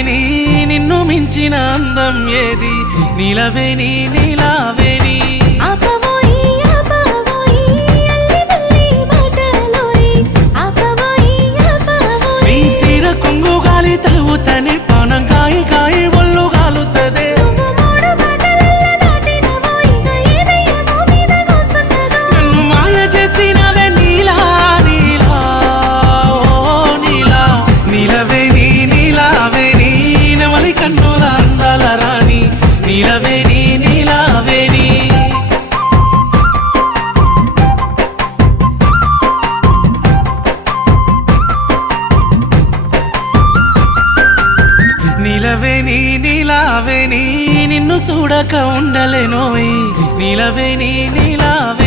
నీలావేణి నిన్ను మించిన అందం ఏది నీలవేణి నీలావేణి నీ సిర కొంగు గాలి తలువుతని పానం కాయి కాయి ఒళ్ళు గాలుతదే నన్ను మాయ చేసినవే నీలా నీలా ఓ నీలా నీలవేణి నీలావేణి నవలి కన్నుల అందాల రాణి నీలవేణి నీలావేణి నీలవేణి నీలావేణి నిన్ను చూడక ఉండలేనోయ్ నీలవేణి నీలావేణి